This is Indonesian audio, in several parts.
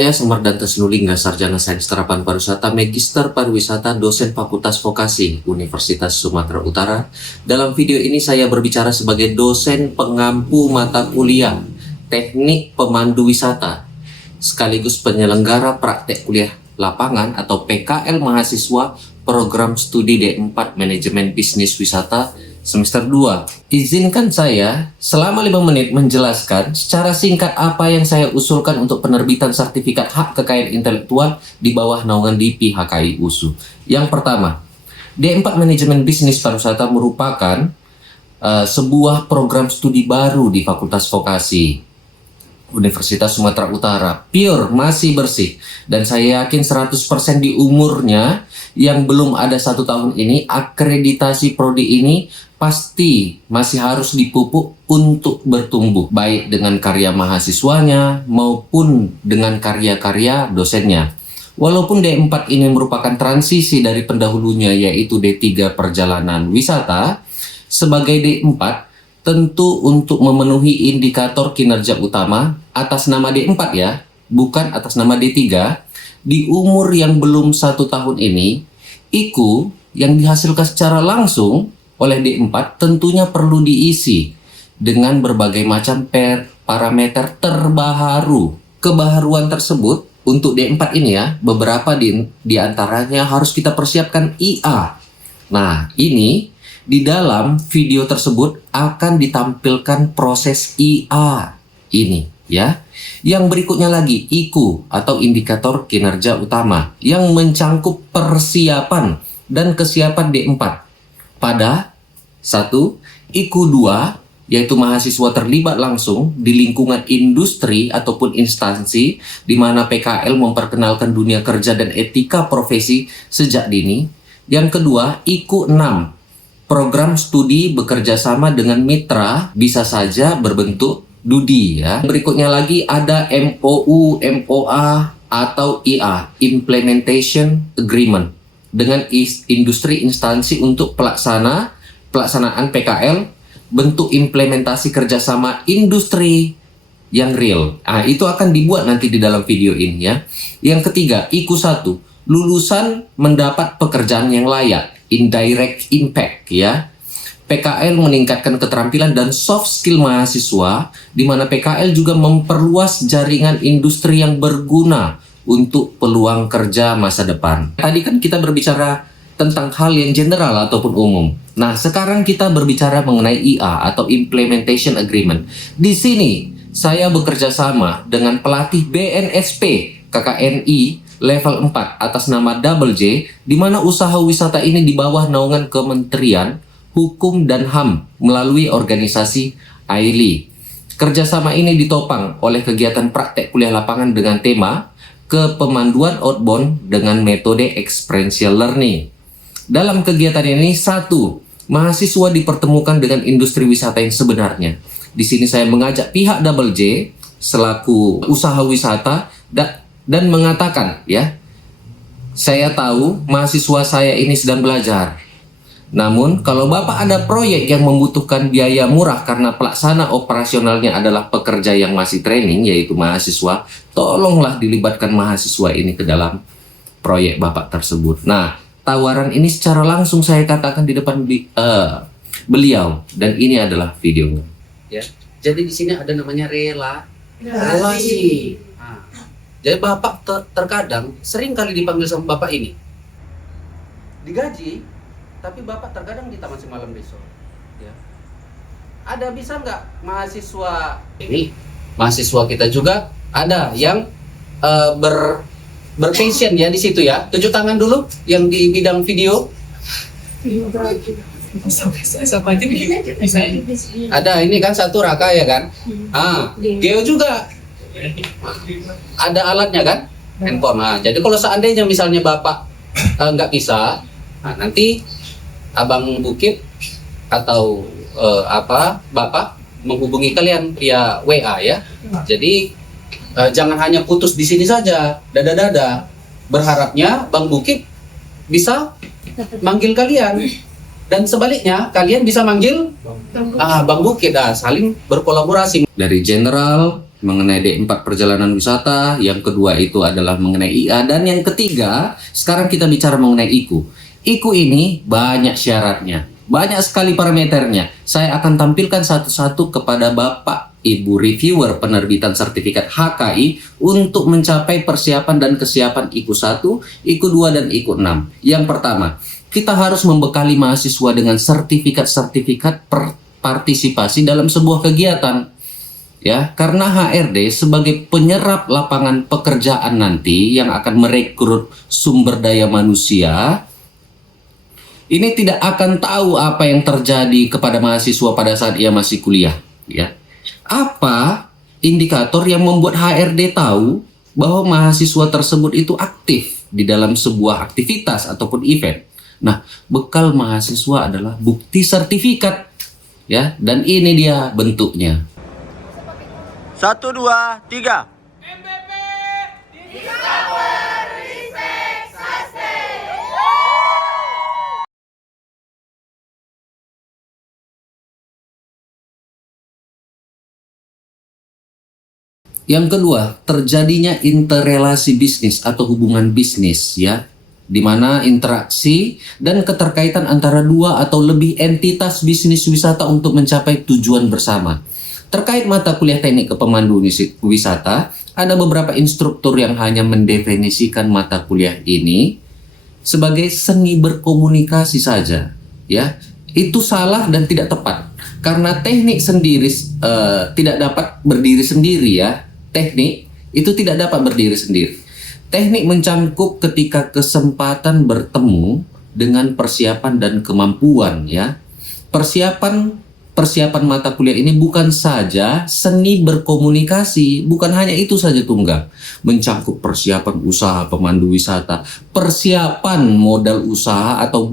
Saya Sumardanto Nulingga, Sarjana Sains Terapan Pariwisata, Magister Pariwisata, dosen Fakultas Vokasi Universitas Sumatera Utara. Dalam video ini saya berbicara sebagai dosen pengampu mata kuliah Teknik Pemandu Wisata, sekaligus penyelenggara praktek kuliah lapangan atau PKL mahasiswa Program Studi D4 Manajemen Bisnis Wisata semester 2. Izinkan saya selama 5 menit menjelaskan secara singkat apa yang saya usulkan untuk penerbitan sertifikat hak kekayaan intelektual di bawah naungan DIPI HKI USU. Yang pertama, D4 Manajemen Bisnis Pariwisata merupakan sebuah program studi baru di Fakultas Vokasi Universitas Sumatera Utara, pure, masih bersih, dan saya yakin 100% di umurnya yang belum ada 1 tahun ini, akreditasi prodi ini pasti masih harus dipupuk untuk bertumbuh, baik dengan karya mahasiswanya maupun dengan karya-karya dosennya. Walaupun D4 ini merupakan transisi dari pendahulunya yaitu D3 Perjalanan Wisata, sebagai D4 tentu untuk memenuhi indikator kinerja utama atas nama D4 ya, bukan atas nama D3, di umur yang belum 1 tahun ini, IKU yang dihasilkan secara langsung oleh D4 tentunya perlu diisi dengan berbagai macam parameter terbaru. Kebaharuan tersebut untuk D4 ini ya, beberapa di antaranya harus kita persiapkan IA. Nah, ini di dalam video tersebut akan ditampilkan proses IA ini ya. Yang berikutnya lagi IKU atau indikator kinerja utama yang mencangkup persiapan dan kesiapan D4 pada 1. IKU 2 yaitu mahasiswa terlibat langsung di lingkungan industri ataupun instansi di mana PKL memperkenalkan dunia kerja dan etika profesi sejak dini. Yang kedua, IKU 6 program studi bekerja sama dengan mitra, bisa saja berbentuk DUDI ya. Berikutnya lagi ada MOU, MOA atau IA, Implementation Agreement, dengan industri instansi untuk pelaksanaan PKL, bentuk implementasi kerjasama industri yang real. Nah, itu akan dibuat nanti di dalam video ini ya. Yang ketiga, IKU 1, lulusan mendapat pekerjaan yang layak, indirect impact ya. PKL meningkatkan keterampilan dan soft skill mahasiswa, di mana PKL juga memperluas jaringan industri yang berguna untuk peluang kerja masa depan. Tadi kan kita berbicara tentang hal yang general ataupun umum. Nah, sekarang kita berbicara mengenai IA atau Implementation Agreement. Di sini saya bekerja sama dengan pelatih BNSP KKNI level 4 atas nama Double J, di mana usaha wisata ini di bawah naungan Kementerian Hukum dan HAM melalui organisasi AILI. Kerjasama ini ditopang oleh kegiatan praktek kuliah lapangan dengan tema kepemanduan outbound dengan metode experiential learning. Dalam kegiatan ini, 1. Mahasiswa dipertemukan dengan industri wisata yang sebenarnya. Di sini saya mengajak pihak Double J selaku usaha wisata dan mengatakan ya, saya tahu mahasiswa saya ini sedang belajar. Namun kalau Bapak ada proyek yang membutuhkan biaya murah karena pelaksana operasionalnya adalah pekerja yang masih training yaitu mahasiswa, tolonglah dilibatkan mahasiswa ini ke dalam proyek Bapak tersebut. Nah, tawaran ini secara langsung saya katakan di depan beliau, dan ini adalah videonya. Ya, jadi di sini ada namanya relasi. Jadi Bapak terkadang sering kali dipanggil sama Bapak ini digaji, tapi Bapak terkadang di taman semalam besok ya. Ada bisa nggak mahasiswa ini, mahasiswa kita juga ada yang berpassion ya di situ ya. Tunjuk tangan dulu yang di bidang video. Ada ini kan satu Raka ya kan. Geo juga ada alatnya kan, handphone. Nah, jadi kalau seandainya misalnya Bapak nggak bisa, nah, nanti Abang Bukit atau Bapak menghubungi kalian via WA ya. Jadi jangan hanya putus di sini saja, dada-dada. Berharapnya Bang Bukit bisa manggil kalian, dan sebaliknya kalian bisa manggil Bang Bukit, saling berkolaborasi. Dari general mengenai D4 perjalanan wisata, yang kedua itu adalah mengenai IA, dan yang ketiga sekarang kita bicara mengenai IKU. IKU ini banyak syaratnya, banyak sekali parameternya. Saya akan tampilkan satu-satu kepada Bapak Ibu reviewer penerbitan sertifikat HKI untuk mencapai persiapan dan kesiapan IKU 1, IKU 2, dan IKU 6. Yang pertama, kita harus membekali mahasiswa dengan sertifikat-sertifikat partisipasi dalam sebuah kegiatan. Ya, karena HRD sebagai penyerap lapangan pekerjaan nanti yang akan merekrut sumber daya manusia, ini tidak akan tahu apa yang terjadi kepada mahasiswa pada saat ia masih kuliah. Ya, apa indikator yang membuat HRD tahu bahwa mahasiswa tersebut itu aktif di dalam sebuah aktivitas ataupun event? Nah, bekal mahasiswa adalah bukti sertifikat, ya, dan ini dia bentuknya. 1, 2, 3. MPP Discover Respect Sustain. Yang kedua, terjadinya interrelasi bisnis atau hubungan bisnis, ya, di mana interaksi dan keterkaitan antara dua atau lebih entitas bisnis wisata untuk mencapai tujuan bersama. Terkait mata kuliah teknik kepemanduan wisata, ada beberapa instruktur yang hanya mendefinisikan mata kuliah ini sebagai seni berkomunikasi saja, ya. Itu salah dan tidak tepat karena teknik sendiri tidak dapat berdiri sendiri, ya. Teknik itu tidak dapat berdiri sendiri. Teknik mencangkup ketika kesempatan bertemu dengan persiapan dan kemampuan, ya. Persiapan mata kuliah ini bukan saja seni berkomunikasi, bukan hanya itu saja tunggal. Mencangkup persiapan usaha pemandu wisata, persiapan modal usaha atau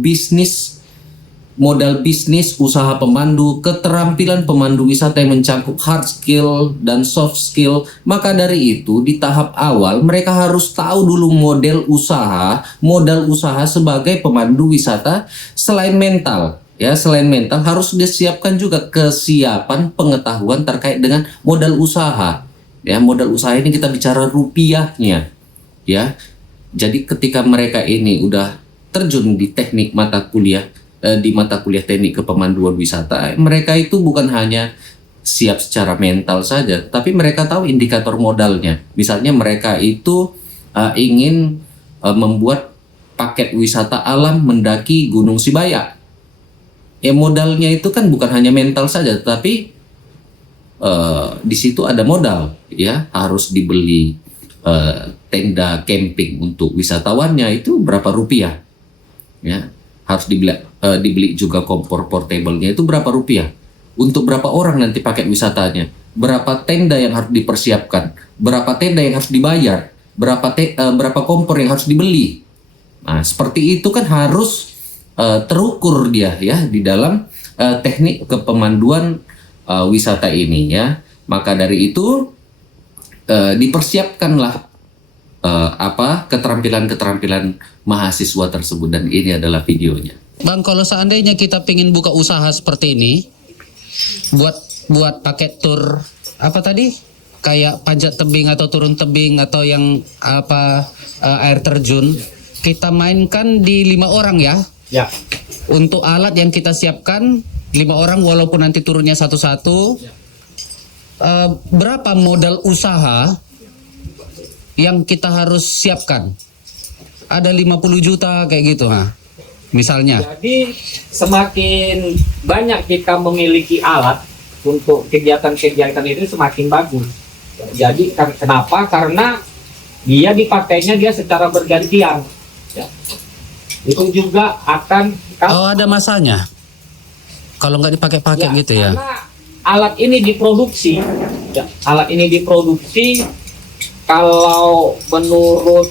modal bisnis usaha pemandu, keterampilan pemandu wisata yang mencangkup hard skill dan soft skill. Maka dari itu di tahap awal mereka harus tahu dulu modal usaha sebagai pemandu wisata. Selain mental harus disiapkan juga kesiapan pengetahuan terkait dengan modal usaha. Ya, modal usaha ini kita bicara rupiahnya. Ya. Jadi ketika mereka ini udah terjun di teknik mata kuliah teknik kepemanduan wisata, mereka itu bukan hanya siap secara mental saja, tapi mereka tahu indikator modalnya. Misalnya mereka itu ingin membuat paket wisata alam mendaki Gunung Sibayak. Ya, modalnya itu kan bukan hanya mental saja, tapi di situ ada modal, ya. Harus dibeli tenda camping untuk wisatawannya, itu berapa rupiah, ya. Harus dibeli juga kompor portable-nya, itu berapa rupiah. Untuk berapa orang nanti paket wisatanya, berapa tenda yang harus dipersiapkan, berapa tenda yang harus dibayar, berapa kompor yang harus dibeli. Nah, seperti itu kan harus terukur dia, ya, di dalam teknik kepemanduan wisata ini, ya. Maka dari itu dipersiapkanlah keterampilan mahasiswa tersebut, dan ini adalah videonya. Bang, kalau seandainya kita pengen buka usaha seperti ini, buat paket tur apa tadi, kayak panjat tebing atau turun tebing atau yang air terjun, kita mainkan di 5 orang, ya. Ya. Untuk alat yang kita siapkan 5 orang, walaupun nanti turunnya satu-satu. Berapa modal usaha yang kita harus siapkan? Ada 50 juta kayak gitu, misalnya. Jadi semakin banyak kita memiliki alat untuk kegiatan-kegiatan itu semakin bagus. Jadi kenapa? Karena dia dipakainya secara bergantian. Ya. Itu juga akan ada masanya kalau nggak dipakai-pakai, gitu ya. Karena alat ini diproduksi, kalau menurut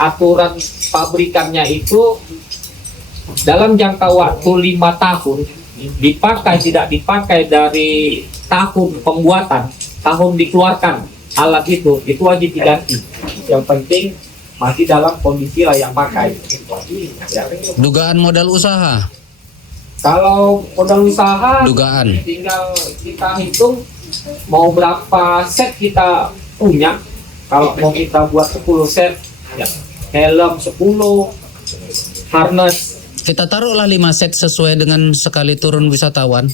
aturan pabrikannya itu dalam jangka waktu 5 tahun tidak dipakai dari tahun pembuatan, tahun dikeluarkan alat itu wajib diganti. Yang penting masih dalam kondisi layak pakai. Ya. Dugaan modal usaha. Kalau modal usaha, dugaan, tinggal kita hitung mau berapa set kita punya. Kalau mau kita buat 10 set, ya helm 10, harness. Kita taruhlah 5 set sesuai dengan sekali turun wisatawan.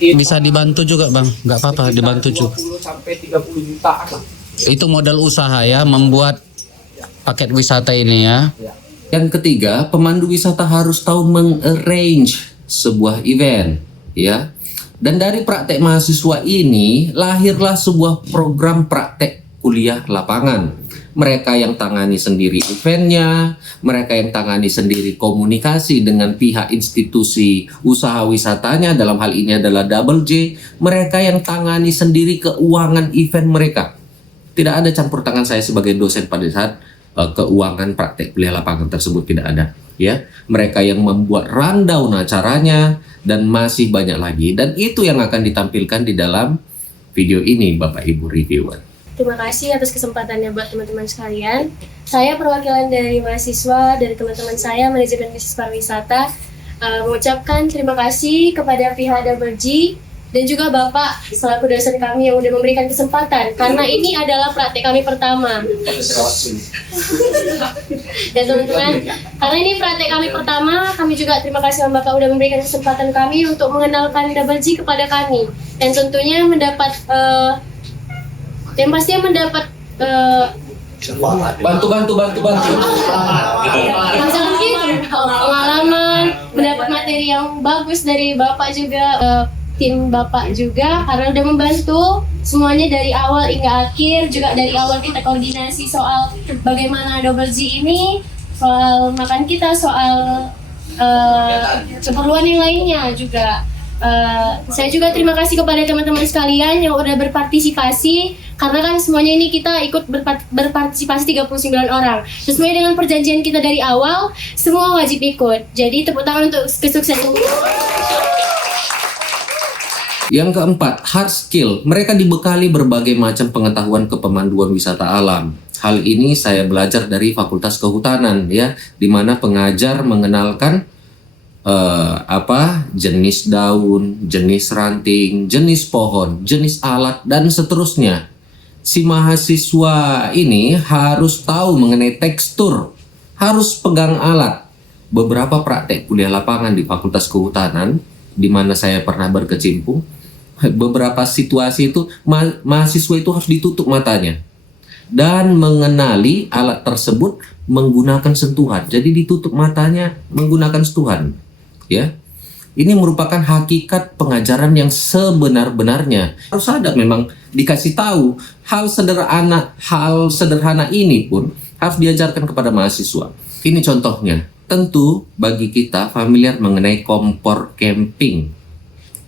Bisa dibantu juga bang, nggak apa-apa dibantu juga. 20 sampai 30 jutaan lah. Itu modal usaha ya, membuat paket wisata ini ya. Yang ketiga, pemandu wisata harus tahu mengarrange sebuah event, ya. Dan dari praktek mahasiswa ini lahirlah sebuah program praktek kuliah lapangan. Mereka yang tangani sendiri eventnya, mereka yang tangani sendiri komunikasi dengan pihak institusi usaha wisatanya, dalam hal ini adalah Double J, mereka yang tangani sendiri keuangan event mereka. Tidak ada campur tangan saya sebagai dosen pada saat keuangan praktek kuliah lapangan tersebut, tidak ada. Ya, mereka yang membuat rundown acaranya dan masih banyak lagi, dan itu yang akan ditampilkan di dalam video ini Bapak Ibu reviewer. Terima kasih atas kesempatannya buat teman-teman sekalian. Saya perwakilan dari mahasiswa, dari teman-teman saya manajemen bisnis pariwisata, mengucapkan terima kasih kepada pihak Double G dan juga Bapak selaku dosen kami yang sudah memberikan kesempatan, karena ini adalah praktek kami pertama. Dan teman-teman, karena ini praktek kami pertama, kami juga terima kasih sama Bapak sudah memberikan kesempatan kami untuk mengenalkan Double G kepada kami, dan tentunya mendapat dan pastinya mendapat Bantu. misalkan gitu, pengalaman, mendapat materi yang bagus dari Bapak juga, tim Bapak juga, karena udah membantu semuanya dari awal hingga akhir. Juga dari awal kita koordinasi soal bagaimana Double G ini, soal makan kita, soal keperluan yang lainnya juga. Saya juga terima kasih kepada teman-teman sekalian yang udah berpartisipasi, karena kan semuanya ini kita ikut berpartisipasi 39 orang. Sesuai dengan perjanjian kita dari awal, semua wajib ikut. Jadi tepuk tangan untuk kesuksesan. Yang keempat, hard skill. Mereka dibekali berbagai macam pengetahuan kepemanduan wisata alam. Hal ini saya belajar dari Fakultas Kehutanan, ya, di mana pengajar mengenalkan jenis daun, jenis ranting, jenis pohon, jenis alat, dan seterusnya. Si mahasiswa ini harus tahu mengenai tekstur, harus pegang alat. Beberapa praktek kuliah lapangan di Fakultas Kehutanan, di mana saya pernah berkecimpung, beberapa situasi itu mahasiswa itu harus ditutup matanya dan mengenali alat tersebut menggunakan sentuhan. Jadi ditutup matanya menggunakan sentuhan. Ya, ini merupakan hakikat pengajaran yang sebenar-benarnya. Harus ada memang dikasih tahu hal sederhana ini pun harus diajarkan kepada mahasiswa. Ini contohnya. Tentu bagi kita familiar mengenai kompor camping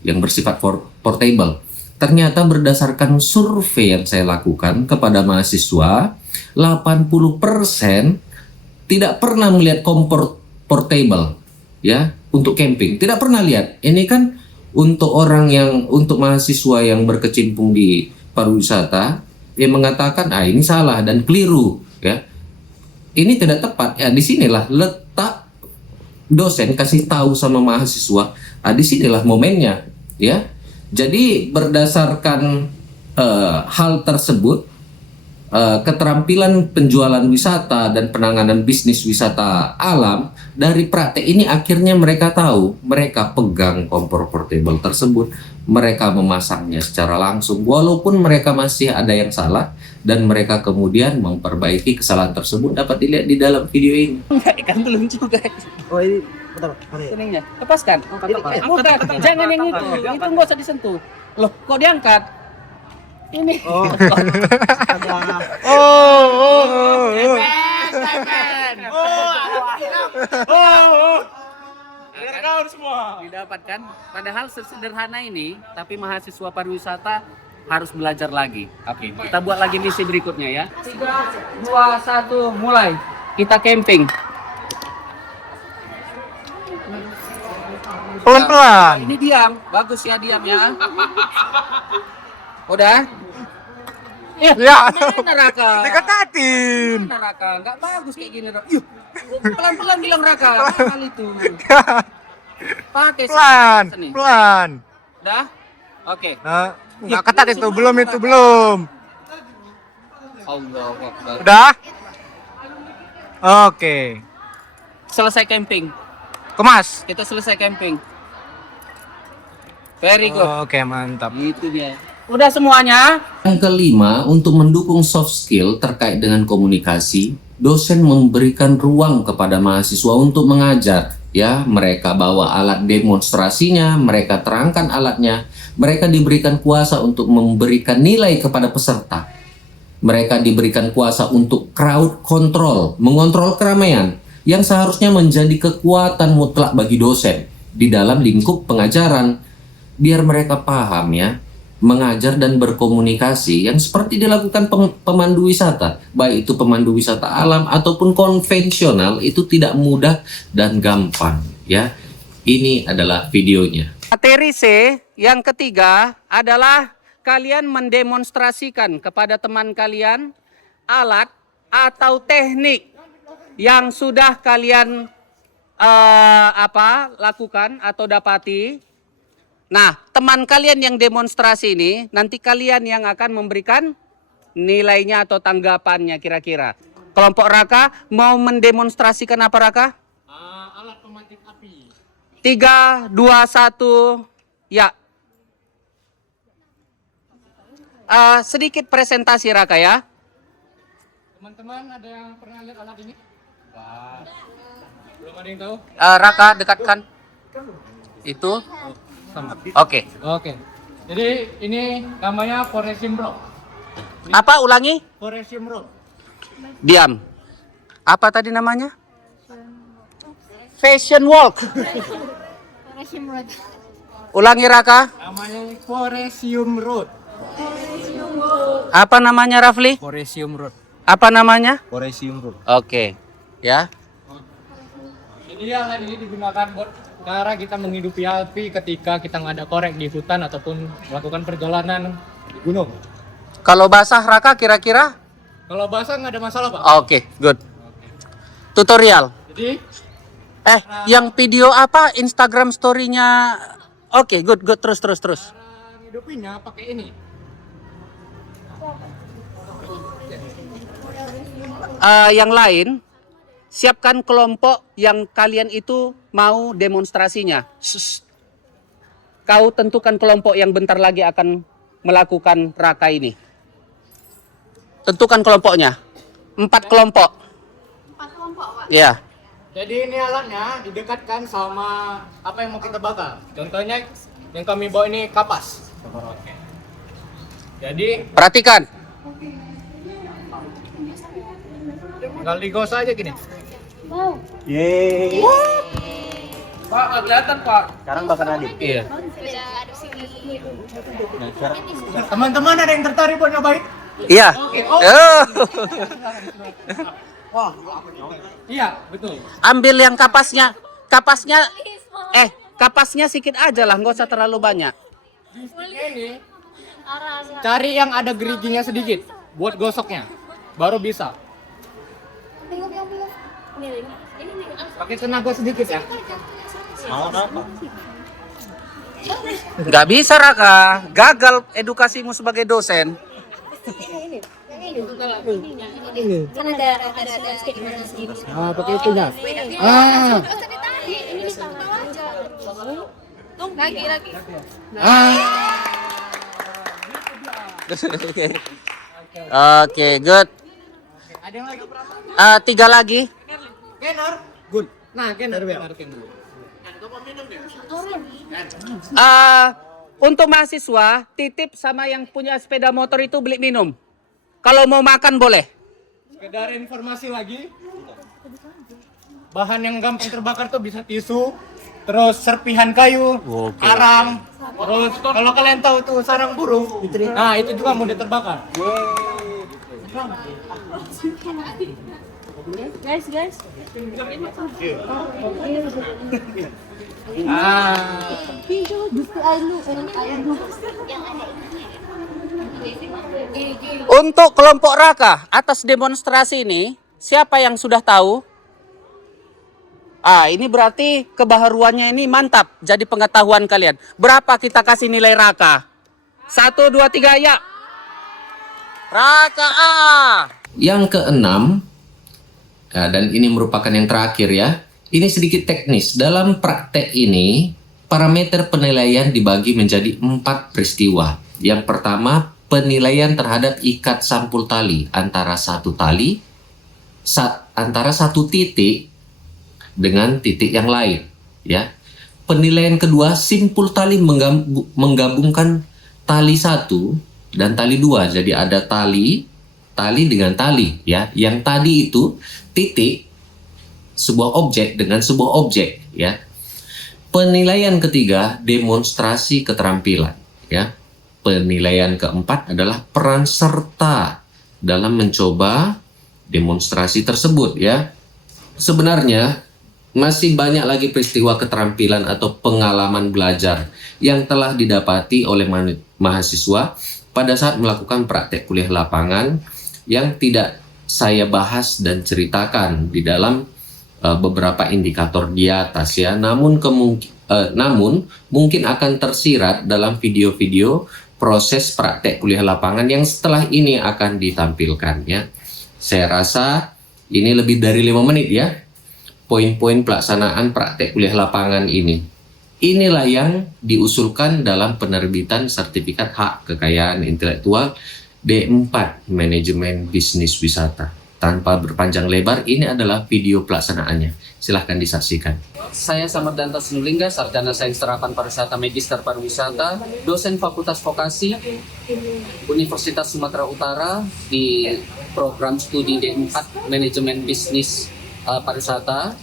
yang bersifat portable. Ternyata berdasarkan survei yang saya lakukan kepada mahasiswa, 80% tidak pernah melihat kompor portable, ya, untuk camping. Tidak pernah lihat. Ini kan untuk untuk mahasiswa yang berkecimpung di pariwisata yang mengatakan ini salah dan keliru, ya. Ini tidak tepat. Ya, disinilah letak dosen kasih tahu sama mahasiswa. Disinilah momennya, ya. Jadi berdasarkan hal tersebut, keterampilan penjualan wisata dan penanganan bisnis wisata alam, dari praktek ini akhirnya mereka tahu, mereka pegang kompor portable tersebut, mereka memasangnya secara langsung walaupun mereka masih ada yang salah, dan mereka kemudian memperbaiki kesalahan tersebut. Dapat dilihat di dalam video ini. Kan belum juga. Oh ini bentar. Kuningnya. Lepaskan. Bukan, jangan yang itu. Itu nggak usah disentuh. Loh, kok diangkat? Ini. Oh. Didapatkan. Padahal sesederhana ini, tapi mahasiswa pariwisata harus belajar lagi. Oke, kita buat lagi misi berikutnya ya. 3, 2, 1, mulai. Kita camping. Pelan-pelan. Ini diam, bagus ya diam ya. Udah? Ya. Mana Raka? Diketatin. Mana Raka? Nggak bagus kayak gini Raka. Yuh, pelan-pelan bilang Raka. Hal itu. Pakai Pelan, sini. pelan. Udah? Oke. Nggak ketat itu, belum itu, belum. Allah Akbar. Udah? Oke. Selesai camping. Kemas. Kita selesai camping. Very good. Oke, mantap. Itu dia. Udah semuanya? Yang kelima, untuk mendukung soft skill terkait dengan komunikasi, dosen memberikan ruang kepada mahasiswa untuk mengajar. Ya, mereka bawa alat demonstrasinya, mereka terangkan alatnya, mereka diberikan kuasa untuk memberikan nilai kepada peserta. Mereka diberikan kuasa untuk crowd control, mengontrol keramaian, yang seharusnya menjadi kekuatan mutlak bagi dosen di dalam lingkup pengajaran. Biar mereka paham ya, mengajar dan berkomunikasi yang seperti dilakukan pemandu wisata, baik itu pemandu wisata alam ataupun konvensional, itu tidak mudah dan gampang ya. Ini adalah videonya. Materi C yang ketiga adalah kalian mendemonstrasikan kepada teman kalian alat atau teknik yang sudah kalian lakukan atau dapati. Nah, teman kalian yang demonstrasi ini nanti kalian yang akan memberikan nilainya atau tanggapannya kira-kira. Kelompok Raka mau mendemonstrasikan apa Raka? Alat pemantik api. 3, 2, 1, ya. Sedikit presentasi Raka ya. Teman-teman ada yang pernah lihat alat ini? Wah. Belum ada yang tahu? Raka dekatkan. Itu. Oke. Oke. Jadi ini namanya Foresium Rock. Apa ulangi? Foresium Rock. Diam. Apa tadi namanya? Fashion walk. Ulangi Raka. Namanya Foresium Road. Apa namanya Rafli? Foresium Road. Apa namanya? Foresium Road. Oke. Ya. Jadi alat ini digunakan buat cara kita menghidupi api ketika kita nggak ada korek di hutan ataupun melakukan perjalanan di gunung. Kalau basah Raka kira-kira? Kalau basah nggak ada masalah, Pak. Oke, good. Tutorial. Jadi Yang video apa? Instagram story-nya. Oke, good. Terus. cara ngidupinnya pakai ini. Yang lain, siapkan kelompok yang kalian itu mau demonstrasinya. Kau tentukan kelompok yang bentar lagi akan melakukan Raka ini. Tentukan kelompoknya. 4 kelompok. 4 kelompok, Pak. Ya. Jadi ini alatnya didekatkan sama apa yang mau kita bakar. Contohnya yang kami bawa ini kapas. Oke. Jadi Perhatikan. tinggal digosok aja gini. Wow. Yeay. Pak, kelihatan Pak. Sekarang bakal Adit. Iya. Sudah ada sini. Teman-teman ada yang tertarik buat nyobain? Iya. Oh. Oh. Iya, betul. Ambil yang kapasnya. Kapasnya sedikit aja lah, nggak usah terlalu banyak. Ini cari yang ada geriginya sedikit buat gosoknya. Baru bisa. Pakai tenaga sedikit ya. Nggak bisa Raka, gagal edukasimu sebagai dosen. Kan ada sedikit mana sedikit. Pakai itunya. Ini sama aja. Lagi. Oke, good. Ada yang lagi berapa? 3 lagi. Kenor. Good. Nah, kenor. Untuk mahasiswa, titip sama yang punya sepeda motor itu beli minum. Kalau mau makan boleh. Sekedar informasi lagi. Bahan yang gampang terbakar tuh bisa tisu, terus serpihan kayu, arang, terus kalau kalian tahu tuh sarang burung, nah itu juga mudah terbakar. Guys. Untuk kelompok Raka, atas demonstrasi ini, siapa yang sudah tahu? Ini berarti kebaharuannya ini mantap. Jadi pengetahuan kalian. Berapa kita kasih nilai Raka? 1, 2, 3, ya. Raka A. Yang keenam, dan ini merupakan yang terakhir ya, ini sedikit teknis. Dalam praktek ini, parameter penilaian dibagi menjadi 4 peristiwa. Yang pertama, penilaian terhadap ikat sampul tali antara satu titik dengan titik yang lain, ya. Penilaian kedua, simpul tali menggabungkan tali 1 dan tali 2. Jadi ada tali dengan tali, ya. Yang tadi itu titik sebuah objek dengan sebuah objek, ya. Penilaian ketiga, demonstrasi keterampilan, ya. Penilaian keempat adalah peran serta dalam mencoba demonstrasi tersebut, ya. Sebenarnya masih banyak lagi peristiwa keterampilan atau pengalaman belajar yang telah didapati oleh mahasiswa pada saat melakukan praktek kuliah lapangan yang tidak saya bahas dan ceritakan di dalam beberapa indikator di atas, ya. Namun mungkin akan tersirat dalam video-video proses praktek kuliah lapangan yang setelah ini akan ditampilkan, ya. Saya rasa ini lebih dari 5 menit, ya. Poin-poin pelaksanaan praktek kuliah lapangan ini. Inilah yang diusulkan dalam penerbitan sertifikat hak kekayaan intelektual D4 Manajemen Bisnis Wisata. Tanpa berpanjang lebar, ini adalah video pelaksanaannya. Silahkan disaksikan. Saya Samardanta Sinulingga, Sarjana Sains Terapan Pariwisata, Magister Pariwisata, dosen Fakultas Vokasi Universitas Sumatera Utara di program studi D4 Manajemen Bisnis Pariwisata.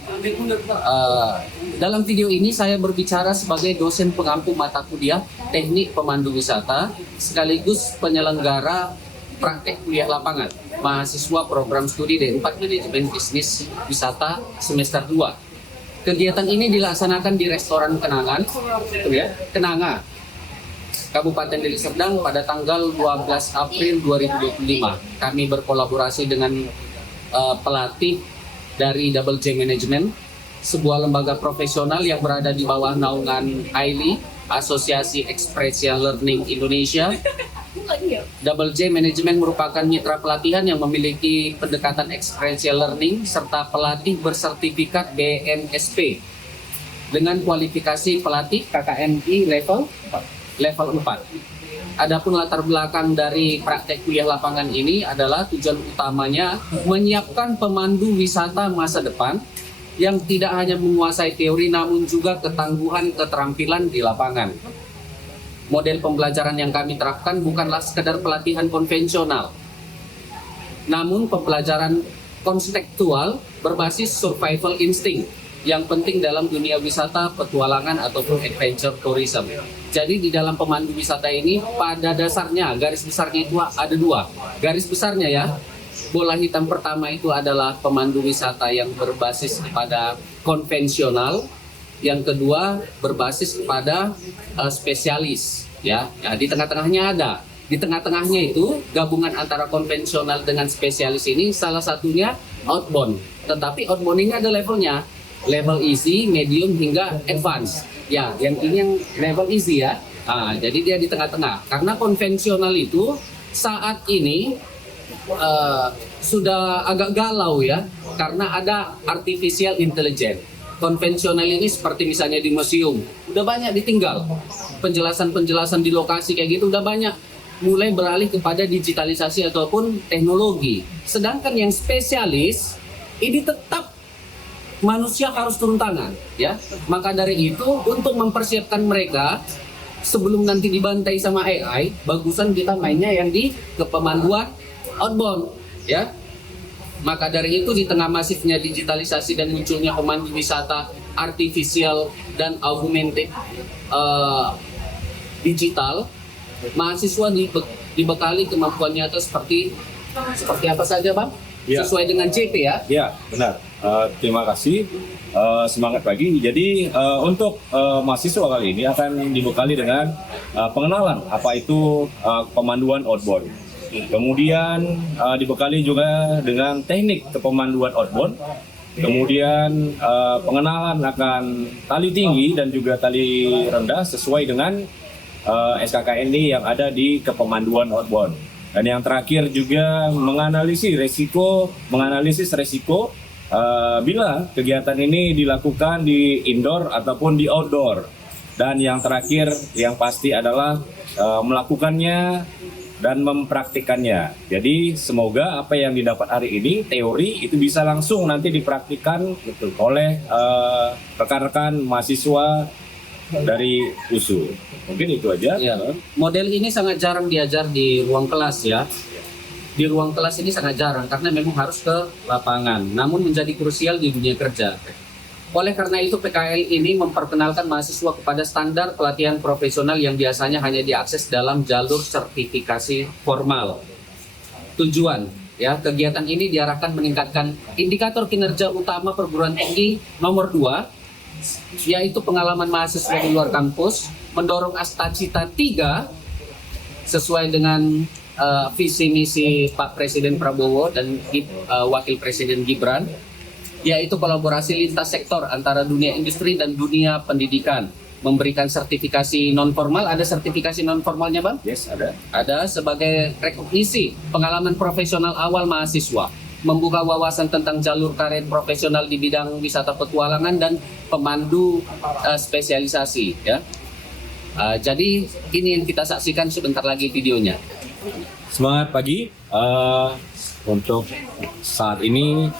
Dalam video ini saya berbicara sebagai dosen pengampu mata kuliah Teknik Pemandu Wisata sekaligus penyelenggara praktek kuliah lapangan mahasiswa program studi D4 Manajemen Bisnis Wisata semester 2. Kegiatan ini dilaksanakan di restoran Kenangan, Kenanga, Kabupaten Deli Serdang pada tanggal 12 April 2025. Kami berkolaborasi dengan pelatih dari Double J Management, sebuah lembaga profesional yang berada di bawah naungan AILI, Asosiasi Experiential Learning Indonesia. Double J Management merupakan mitra pelatihan yang memiliki pendekatan experiential learning serta pelatih bersertifikat BNSP dengan kualifikasi pelatih KKMI level 4. Adapun latar belakang dari praktek kuliah lapangan ini adalah tujuan utamanya menyiapkan pemandu wisata masa depan yang tidak hanya menguasai teori namun juga ketangguhan keterampilan di lapangan. Model pembelajaran yang kami terapkan bukanlah sekedar pelatihan konvensional, namun pembelajaran konstekstual berbasis survival instinct yang penting dalam dunia wisata, petualangan ataupun adventure tourism. Jadi di dalam pemandu wisata ini pada dasarnya garis besarnya itu ada 2. Garis besarnya, ya, bola hitam pertama itu adalah pemandu wisata yang berbasis kepada konvensional. Yang kedua berbasis kepada spesialis, ya. Nah, di tengah-tengahnya ada. Di tengah-tengahnya itu gabungan antara konvensional dengan spesialis ini salah satunya outbound. Tetapi outbound ini ada levelnya. Level easy, medium hingga advance. Ya, yang ini yang level easy, ya. Nah, jadi dia di tengah-tengah. Karena konvensional itu saat ini sudah agak galau, ya. Karena ada artificial intelligence. Konvensional ini seperti misalnya di museum, udah banyak ditinggal. Penjelasan-penjelasan di lokasi kayak gitu udah banyak. Mulai beralih kepada digitalisasi ataupun teknologi. Sedangkan yang spesialis, ini tetap manusia harus turun tangan, ya. Maka dari itu, untuk mempersiapkan mereka sebelum nanti dibantai sama AI, bagusan kita mainnya yang di kepemanduan outbound, ya. Maka dari itu di tengah masifnya digitalisasi dan munculnya pemandu wisata artificial dan augmented digital, mahasiswa dibekali kemampuan nyata seperti apa saja, Bang? Ya. Sesuai dengan JP, ya? Ya, benar. Terima kasih. Semangat pagi. Jadi untuk mahasiswa kali ini akan dibekali dengan pengenalan apa itu pemanduan outbound. Kemudian dibekali juga dengan teknik kepemanduan outbound kemudian pengenalan akan tali tinggi dan juga tali rendah sesuai dengan SKKNI yang ada di kepemanduan outbound. Dan yang terakhir juga menganalisis resiko bila kegiatan ini dilakukan di indoor ataupun di outdoor. Dan yang terakhir yang pasti adalah melakukannya dan mempraktikannya. Jadi semoga apa yang didapat hari ini teori itu bisa langsung nanti dipraktikkan oleh rekan-rekan mahasiswa dari USU. Mungkin itu aja. Ya. Model ini sangat jarang diajar di ruang kelas ya. Di ruang kelas ini sangat jarang karena memang harus ke lapangan. Namun menjadi krusial di dunia kerja. Oleh karena itu PKL ini memperkenalkan mahasiswa kepada standar pelatihan profesional yang biasanya hanya diakses dalam jalur sertifikasi formal. Tujuan ya, kegiatan ini diarahkan meningkatkan indikator kinerja utama perguruan tinggi nomor 2, yaitu pengalaman mahasiswa di luar kampus, mendorong cita 3 sesuai dengan visi misi Pak Presiden Prabowo dan Wakil Presiden Gibran, yaitu kolaborasi lintas sektor antara dunia industri dan dunia pendidikan, memberikan sertifikasi non formal. Ada sertifikasi non formalnya, Bang? Yes, ada. Ada sebagai rekognisi pengalaman profesional awal mahasiswa, membuka wawasan tentang jalur karir profesional di bidang wisata petualangan dan pemandu spesialisasi ya. Jadi ini yang kita saksikan sebentar lagi videonya. Semangat pagi. Untuk saat ini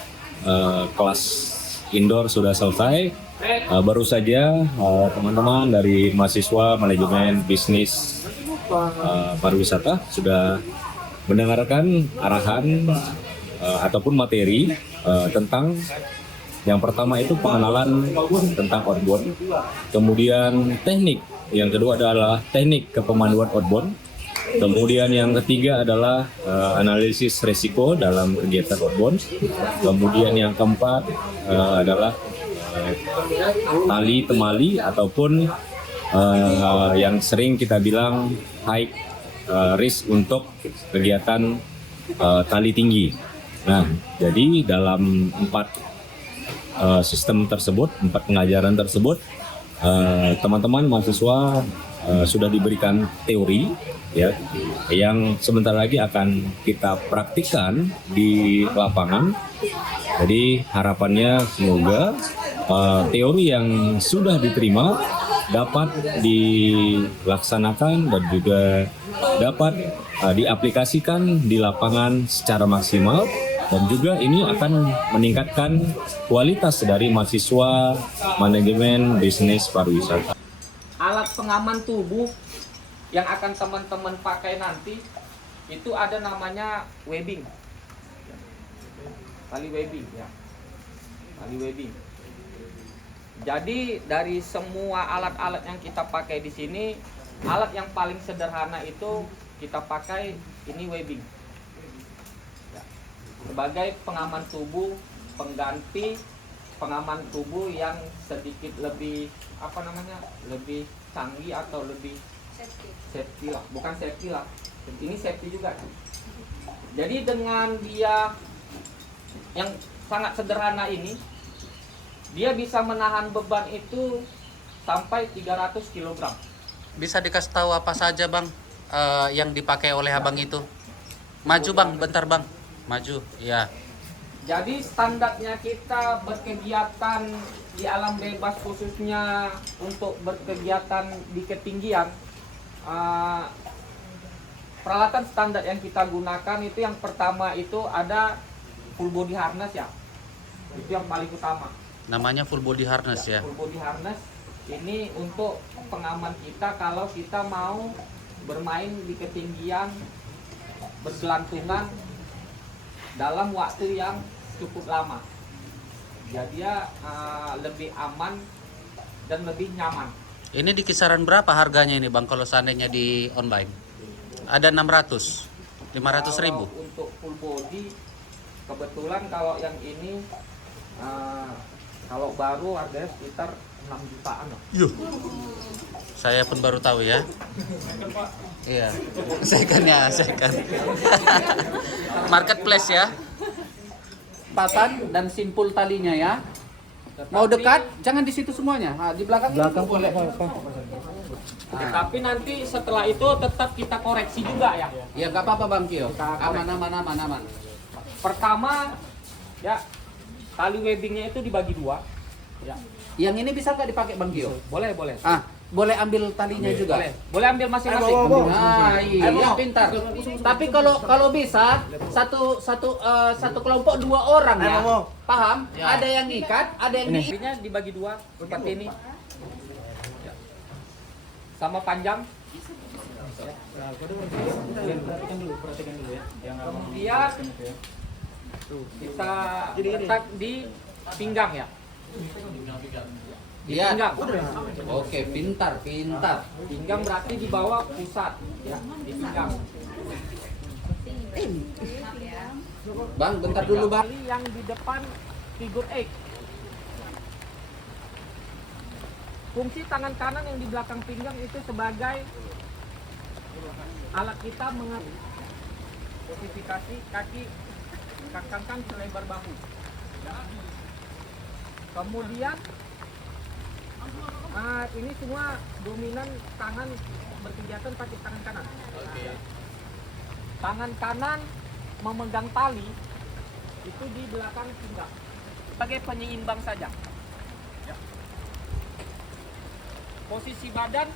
kelas indoor sudah selesai. Baru saja teman-teman dari mahasiswa manajemen bisnis pariwisata sudah mendengarkan arahan ataupun materi tentang yang pertama itu pengenalan tentang outbound, kemudian teknik, yang kedua adalah teknik kepemanduan outbound, kemudian yang ketiga adalah analisis resiko dalam kegiatan outbound, kemudian yang keempat adalah tali temali ataupun yang sering kita bilang high risk untuk kegiatan tali tinggi. Nah, jadi dalam 4 sistem tersebut, 4 pengajaran tersebut, teman-teman mahasiswa sudah diberikan teori ya, yang sebentar lagi akan kita praktikkan di lapangan. Jadi harapannya semoga teori yang sudah diterima dapat dilaksanakan dan juga dapat diaplikasikan di lapangan secara maksimal, dan juga ini akan meningkatkan kualitas dari mahasiswa manajemen bisnis pariwisata. Alat pengaman tubuh yang akan teman-teman pakai nanti itu ada namanya webbing, tali webbing ya, tali webbing. Jadi dari semua alat-alat yang kita pakai di sini, alat yang paling sederhana itu kita pakai ini webbing ya, sebagai pengaman tubuh, pengganti pengaman tubuh yang sedikit lebih lebih canggih atau lebih safety lah, bukan safety lah, ini safety juga. Jadi dengan dia yang sangat sederhana ini, dia bisa menahan beban itu sampai 300 kg. Bisa dikasih tahu apa saja Bang yang dipakai oleh abang itu? Maju Bang, bentar Bang, maju ya. Jadi standarnya kita berkegiatan di alam bebas, khususnya untuk berkegiatan di ketinggian, peralatan standar yang kita gunakan itu yang pertama itu ada full body harness ya, itu yang paling utama. Namanya full body harness ya. Full body harness ini untuk pengaman kita kalau kita mau bermain di ketinggian bergelantungan dalam waktu yang cukup lama. Jadi dia lebih aman dan lebih nyaman. Ini di kisaran berapa harganya ini Bang kalau seandainya di online? Ada 600, 500 ribu? Untuk full body kebetulan kalau yang ini kalau baru harganya sekitar 6 jutaan loh. Yuh. Saya pun baru tahu ya. Iya. Second. Marketplace ya. patan dan simpul talinya ya. Mau dekat, jangan di situ semuanya. Nah, di belakang boleh. Tapi nanti setelah itu tetap kita koreksi juga ya. Ya nggak apa-apa Bang Kio. Aman. Pertama, ya tali webbingnya itu dibagi dua. Ya, Yang ini bisa nggak dipakai Bang Kio? boleh. Boleh ambil talinya juga. Boleh ambil masing-masing. Ah, iya, pintar. Tapi kalau bisa satu kelompok 2 orang ya. Paham? Ada yang ikat, ada yang di Ini dibagi dua seperti ini. Ya. Sama panjang. Kemudian kita letak di pinggang ya. Di Iya. pinggang. Oke, pintar. Pinggang berarti di bawah pusat ya, di pinggang. Bang, bentar dulu Bang. Tali yang di depan figure 8. Fungsi tangan kanan yang di belakang pinggang itu sebagai alat kita mengspesifikasi kaki kangkang selebar bahu. Kemudian ini semua dominan tangan berkegiatan pakai tangan kanan. Tangan kanan memegang tali itu di belakang pinggang sebagai penyeimbang saja. Ya. Posisi badan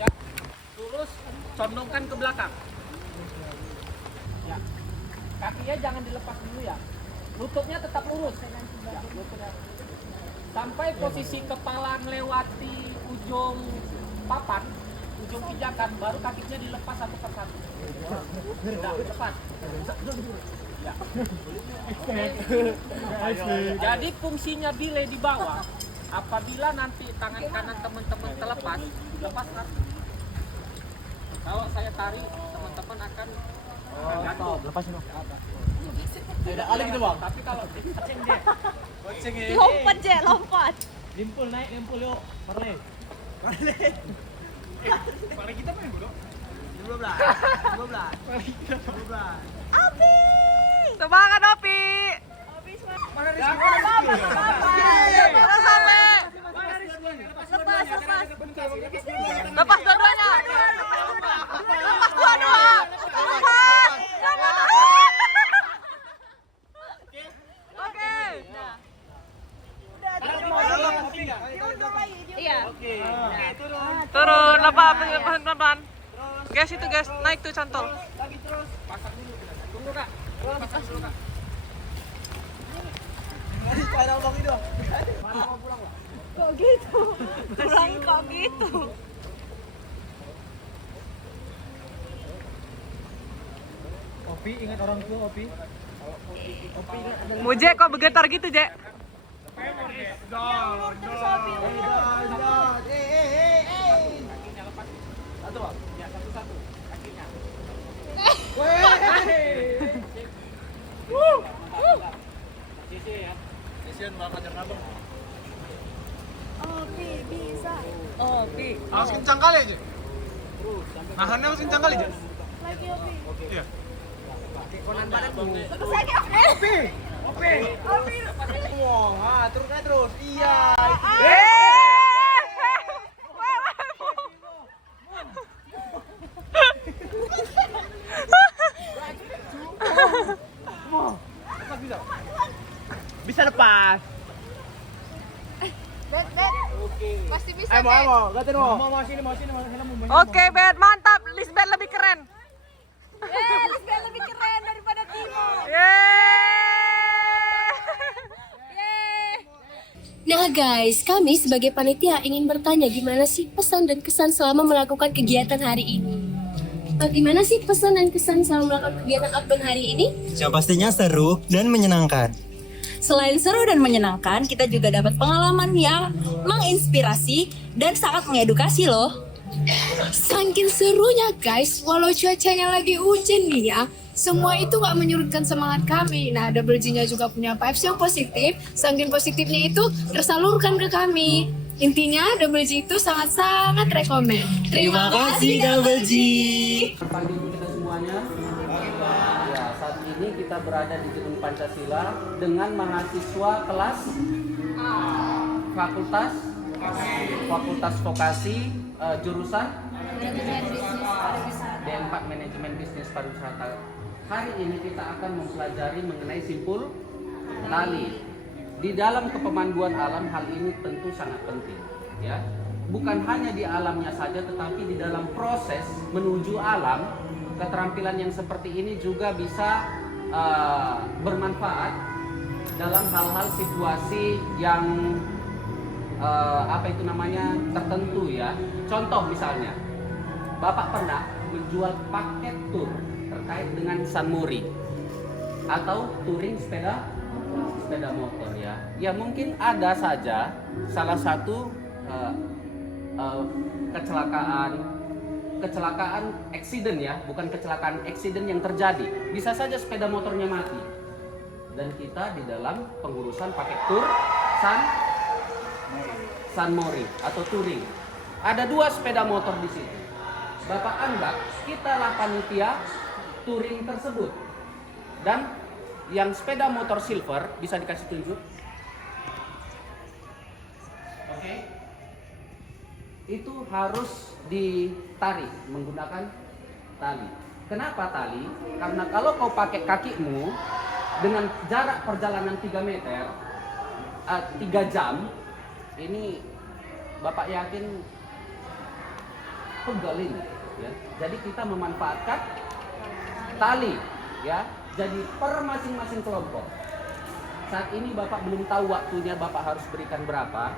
ya lurus, condongkan ke belakang. Ya. Kakinya jangan dilepas dulu ya. Lututnya tetap lurus. Ya, lututnya. Sampai posisi kepala melewati ujung papan, ujung pijakan, baru kakinya dilepas satu persatu. Nah, cepat. Ya. Jadi fungsinya delay di bawah, apabila nanti tangan kanan teman-teman terlepas, lepas langsung. Kalau saya tarik, teman-teman akan gantung. Lepasin dong. Tidak ada gitu bang. Tapi kalau ceng deh. Lompat. Limpul naik, limpul yuk. Parle. Parle kita main bodoh. 12. Semangat Opi. Lepas dua-duanya. Lepas dua-dua. Oke. Iya. Turun, lepas pelan-pelan. Guys itu guys, naik tuh cantol. Tunggu kak. Pasang dulu kak. Kok gitu? Pulang kok gitu? Opi, ingat orang tua Opi. Muje kok bergetar gitu, Jek? Satu bang. Ya satu-satu. Kakinya. Sisi ya. Sisian bakal ajar nabang. Opi bisa. Opi. Harus kencang kali aja. Nahannya harus kencang kali aja. Lagi Opi. Iya. Terus lagi Opi. Opi. Wah, terus aja terus. Iya. Bisa lepas. Bet. Pasti bisa, Ayo, Bet. mau. Gatin mau. Mau sini. Oke, Bet, mantap. Lisbeth lebih keren. Lisbeth lebih keren daripada Timo. Nah guys, kami sebagai panitia ingin bertanya gimana sih pesan dan kesan selama melakukan kegiatan hari ini? Gimana sih pesan dan kesan selama melakukan kegiatan outbound hari ini? Yang pastinya seru dan menyenangkan. Selain seru dan menyenangkan, kita juga dapat pengalaman yang menginspirasi dan sangat mengedukasi loh. Saking serunya guys, walau cuacanya lagi hujan nih ya, semua itu gak menyurutkan semangat kami. Nah, Double G-nya juga punya vibes yang positif, saking positifnya itu tersalurkan ke kami. Intinya Double G itu sangat-sangat rekomen. Terima kasih Double G. Pagi kita semuanya. Ya, saat ini kita kita berada di Gedung Pancasila dengan mahasiswa kelas Fakultas Vokasi jurusan D4 Manajemen Bisnis Pariwisata. Hari ini kita akan mempelajari mengenai simpul tali. Di dalam kepemanduan alam hal ini tentu sangat penting, ya. Bukan hanya di alamnya saja, tetapi di dalam proses menuju alam, keterampilan yang seperti ini juga bisa bermanfaat dalam hal-hal situasi yang tertentu, ya. Contoh misalnya, Bapak pernah menjual paket tur terkait dengan Sunmori atau touring sepeda motor, ya. Ya mungkin ada saja salah satu kecelakaan accident, ya, bukan kecelakaan accident yang terjadi. Bisa saja sepeda motornya mati. Dan kita di dalam pengurusan paket tur Sunmori atau touring. Ada 2 sepeda motor di situ. Bapak anggap kitalah panitia touring tersebut. Dan yang sepeda motor silver bisa dikasih tunjuk. Oke. Itu harus ditarik menggunakan tali. Kenapa tali? Karena kalau kau pakai kakimu dengan jarak perjalanan 3 meter, 3 jam, ini Bapak yakin pegal ini, ya. Jadi kita memanfaatkan tali, ya. Jadi per masing-masing kelompok. Saat ini Bapak belum tahu waktunya Bapak harus berikan berapa.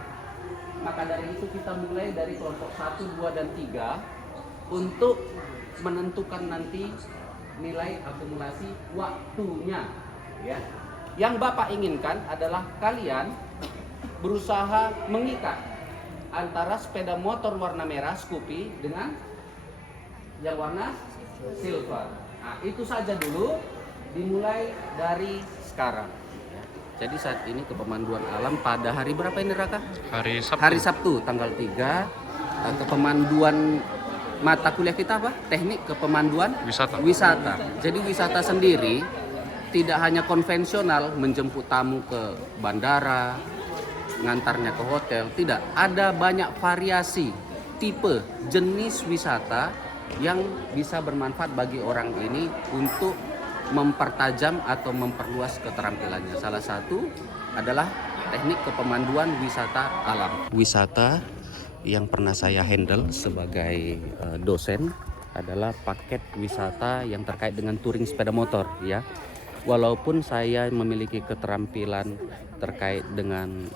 Maka dari itu kita mulai dari kelompok 1, 2, dan 3 untuk menentukan nanti nilai akumulasi waktunya, ya. Yang Bapak inginkan adalah kalian berusaha mengikat antara sepeda motor warna merah Scoopy dengan yang warna silver. Nah, itu saja dulu, dimulai dari sekarang. Jadi saat ini kepemanduan alam pada hari berapa ini, Raka? Hari Sabtu tanggal 3. Kepemanduan mata kuliah kita apa? Teknik kepemanduan wisata. Jadi wisata sendiri tidak hanya konvensional menjemput tamu ke bandara, ngantarnya ke hotel, tidak. Ada banyak variasi tipe jenis wisata yang bisa bermanfaat bagi orang ini untuk mempertajam atau memperluas keterampilannya. Salah satu adalah teknik kepemanduan wisata alam. Wisata yang pernah saya handle sebagai dosen adalah paket wisata yang terkait dengan touring sepeda motor, ya. Walaupun saya memiliki keterampilan terkait dengan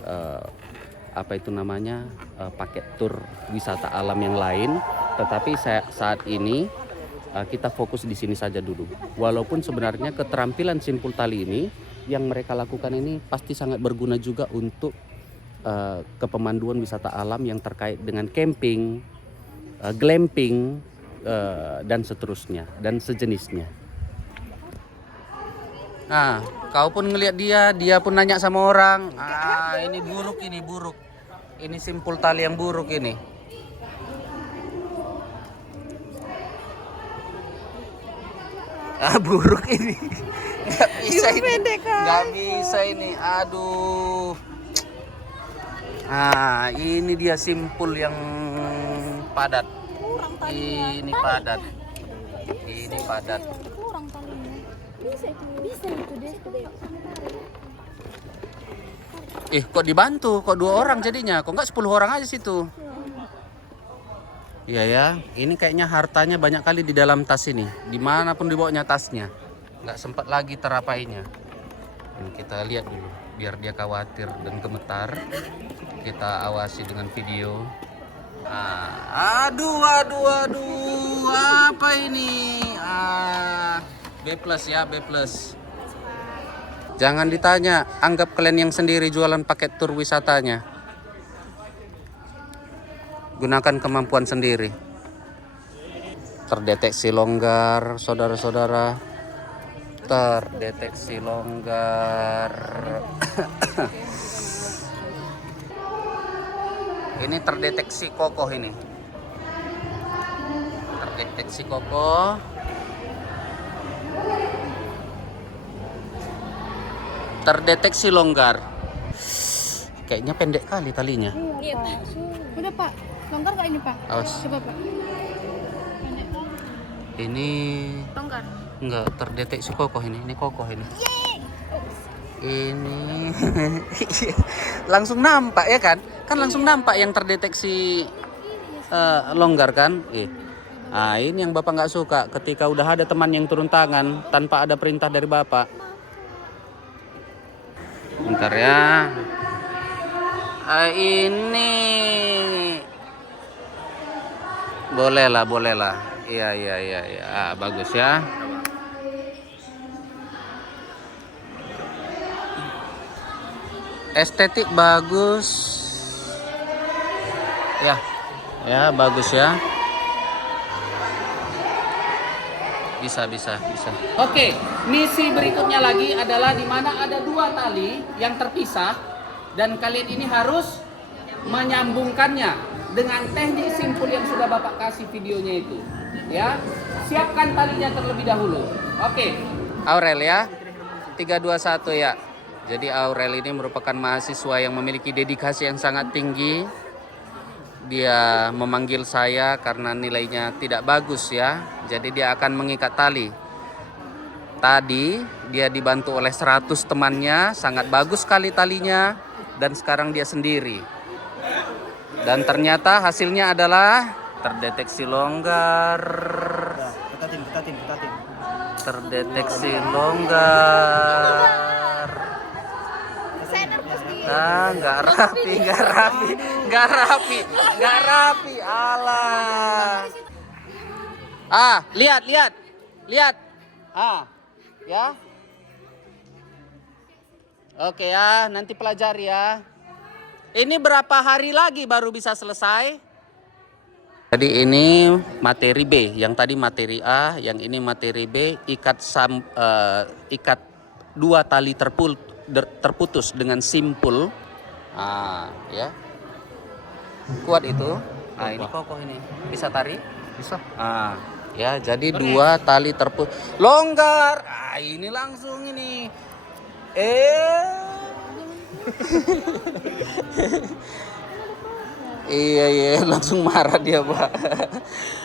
paket tur wisata alam yang lain, tetapi saat ini kita fokus di sini saja dulu. Walaupun sebenarnya keterampilan simpul tali ini yang mereka lakukan ini pasti sangat berguna juga untuk kepemanduan wisata alam yang terkait dengan camping, glamping, dan seterusnya dan sejenisnya. Nah, kau pun ngelihat dia pun nanya sama orang. Ini buruk. Ini simpul tali yang buruk ini. Buruk ini. Nggak bisa ini. Aduh. Ini dia simpul yang padat. Ini padat. Kok dibantu? Kok 2 orang jadinya? Kok nggak 10 orang aja situ? Iya ya, ini kayaknya hartanya banyak kali di dalam tas ini. Dimanapun dibawanya tasnya, nggak sempat lagi terapainya. Ini kita lihat dulu, biar dia khawatir dan gemetar. Kita awasi dengan video. Aduh, apa ini? B+ ya, B+. Jangan ditanya, anggap kalian yang sendiri jualan paket tur wisatanya. Gunakan kemampuan sendiri. Terdeteksi longgar, saudara-saudara. Terdeteksi longgar. Ini terdeteksi kokoh ini. Terdeteksi kokoh. terdeteksi longgar. Kayaknya pendek kali talinya. Iya, Pak. Udah, Pak. Longgar nggak ini, Pak? Awas. Coba, Pak. Ini Longgar. enggak terdeteksi kokoh ini kokoh ini. Ini langsung nampak ya kan? Kan langsung nampak yang terdeteksi longgar kan? Ah, ini yang Bapak nggak suka ketika udah ada teman yang turun tangan tanpa ada perintah dari Bapak. Bentar ya. Ini boleh lah. Iya. Ah, bagus ya. Estetik bagus. Ya bagus ya. Bisa. Oke, misi berikutnya lagi adalah di mana ada 2 tali yang terpisah dan kalian ini harus menyambungkannya dengan teknik simpul yang sudah Bapak kasih videonya itu. Ya, siapkan talinya terlebih dahulu. Oke. Aurel ya. 3, 2, 1 ya. Jadi Aurel ini merupakan mahasiswa yang memiliki dedikasi yang sangat tinggi. Dia memanggil saya karena nilainya tidak bagus ya. Jadi dia akan mengikat tali. Tadi dia dibantu oleh 100 temannya, sangat bagus sekali talinya. Dan sekarang dia sendiri. Dan ternyata hasilnya adalah terdeteksi longgar. Petatin. Terdeteksi longgar. Nggak rapi. Alah. Lihat. Ya. Oke ya, nanti pelajari ya. Ini berapa hari lagi baru bisa selesai? Jadi ini materi B, yang tadi materi A, yang ini materi B, ikat 2 tali terputus dengan simpul. Ya. Kuat itu. Ini kokoh ini. Bisa tarik? Bisa. Ya, jadi 2 tali terputus. Longgar. Ini langsung ini. Iya, langsung marah dia, Pak.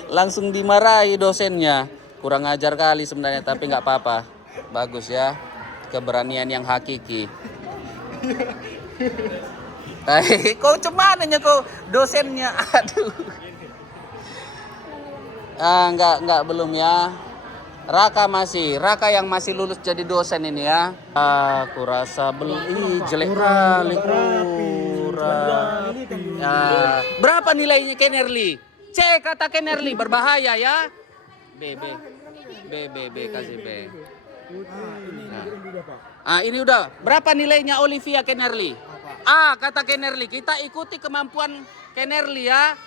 Langsung dimarahi dosennya. Kurang ajar kali sebenarnya, tapi nggak apa-apa. Bagus ya, keberanian yang hakiki. Kau cemananya kau dosennya, aduh. Enggak belum ya. Raka yang masih lulus jadi dosen ini ya. Aku rasa belum. Jelek kali kurang. Berapa nilainya Kenerly? C kata Kenerly, berbahaya ya. B kasih B. Ini udah. Berapa nilainya Olivia Kenerly? A kata Kenerly. Kita ikuti kemampuan Kenerly ya.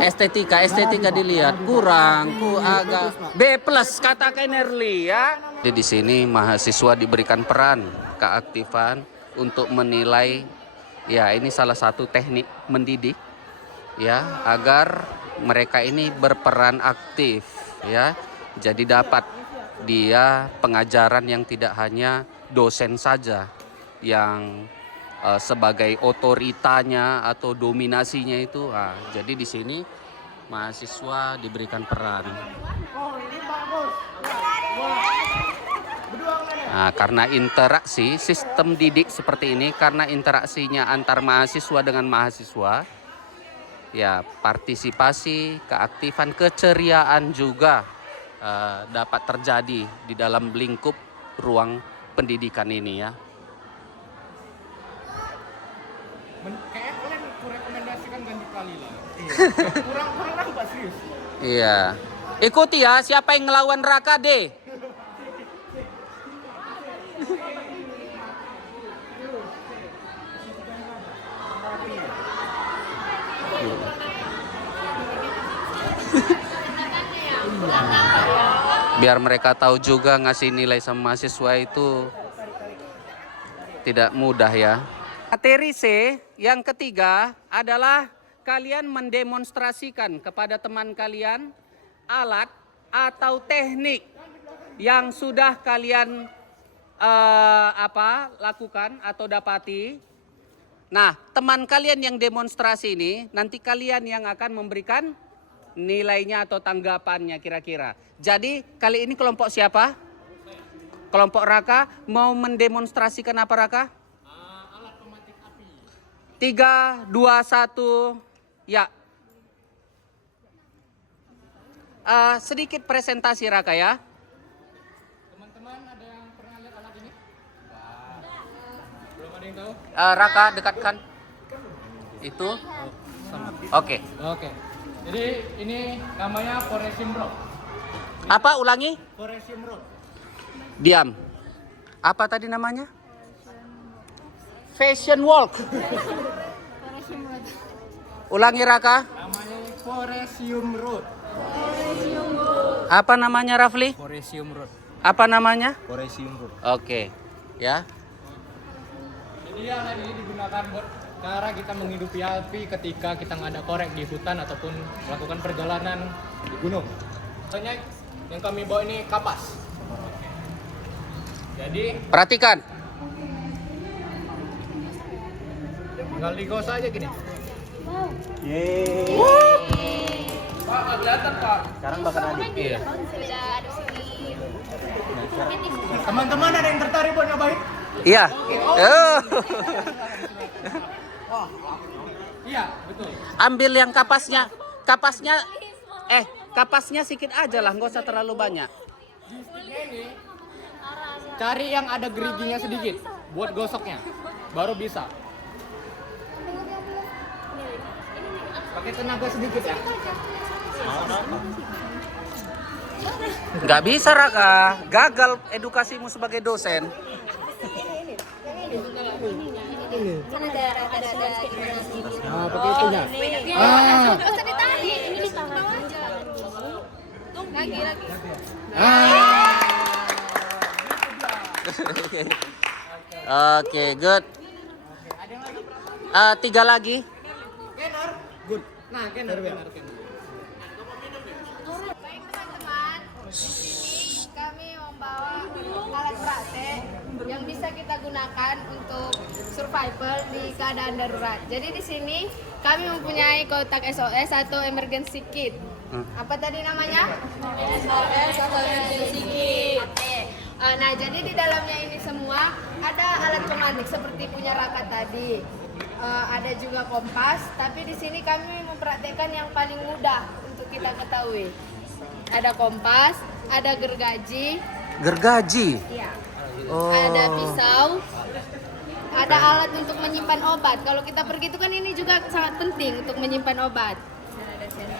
Estetika dilihat kurang, agak B+ kata Kenerly ya. Jadi di sini mahasiswa diberikan peran keaktifan untuk menilai ya, ini salah satu teknik mendidik ya, agar mereka ini berperan aktif ya. Jadi dapat dia pengajaran yang tidak hanya dosen saja yang sebagai otoritanya atau dominasinya itu. Jadi di sini mahasiswa diberikan peran. Karena interaksi sistem didik seperti ini, karena interaksinya antar mahasiswa dengan mahasiswa, ya partisipasi, keaktifan, keceriaan juga dapat terjadi di dalam lingkup ruang pendidikan ini ya. Kayak kalian rekomendasikan ganti kali lah. Kurang nampak serius. Iya. Ikuti ya, siapa yang ngelawan Raka D. Biar mereka tahu juga ngasih nilai sama mahasiswa itu tidak mudah ya. Materi C yang ketiga adalah kalian mendemonstrasikan kepada teman kalian alat atau teknik yang sudah kalian lakukan atau dapati. Nah, teman kalian yang demonstrasi ini nanti kalian yang akan memberikan nilainya atau tanggapannya kira-kira. Jadi kali ini kelompok siapa? Kelompok Raka mau mendemonstrasikan apa Raka? Alat pematik api. 3, 2, 1, ya. Sedikit presentasi Raka ya. Teman-teman ada yang pernah lihat alat ini? Belum ada yang tahu? Raka dekatkan itu. Oke. Oke. Jadi ini namanya Foresium Rod. Apa ulangi? Foresium Rod. Diam. Apa tadi namanya? Fashion walk. Ulangi Raka. Namanya Foresium Rod. Apa namanya Rafli? Foresium Rod. Apa namanya? Foresium Rod. Oke. Ya. Jadi alat ini digunakan buat cara kita menghidupi api ketika kita nggak ada korek di hutan ataupun melakukan perjalanan di gunung. Contohnya yang kami bawa ini kapas. Jadi Perhatikan. tinggal digosok aja gini. Yeay. Pak, nggak kelihatan Pak. Sekarang bakal ada. Iya. Teman-teman ada yang tertarik buat nyobain? Iya. Oh. Iya, betul. Ambil yang kapasnya. Kapasnya sedikit aja lah, nggak usah terlalu banyak. Ini cari yang ada geriginya sedikit buat gosoknya, baru bisa. Pakai tenaga sedikit ya. Nggak bisa Raka, gagal edukasimu sebagai dosen. Kan ada Nah, pakai itunya. Bisa ditarik, ini ditarik aja. Lagi. Oke, good. 3 lagi. Kenor, good. Nah, kenor. Baik teman-teman, di sini kami membawa alat praktek yang bisa kita gunakan untuk survival di keadaan darurat. Jadi di sini kami mempunyai kotak SOS atau emergency kit. Apa tadi namanya? SOS atau emergency kit. Oke. Nah, jadi di dalamnya ini semua ada alat pematik seperti punya Raka tadi. Ada juga kompas, tapi di sini kami mempraktekkan yang paling mudah untuk kita ketahui. Ada kompas, ada gergaji, iya. Oh. Ada pisau, ada alat untuk menyimpan obat. Kalau kita pergi itu kan ini juga sangat penting untuk menyimpan obat.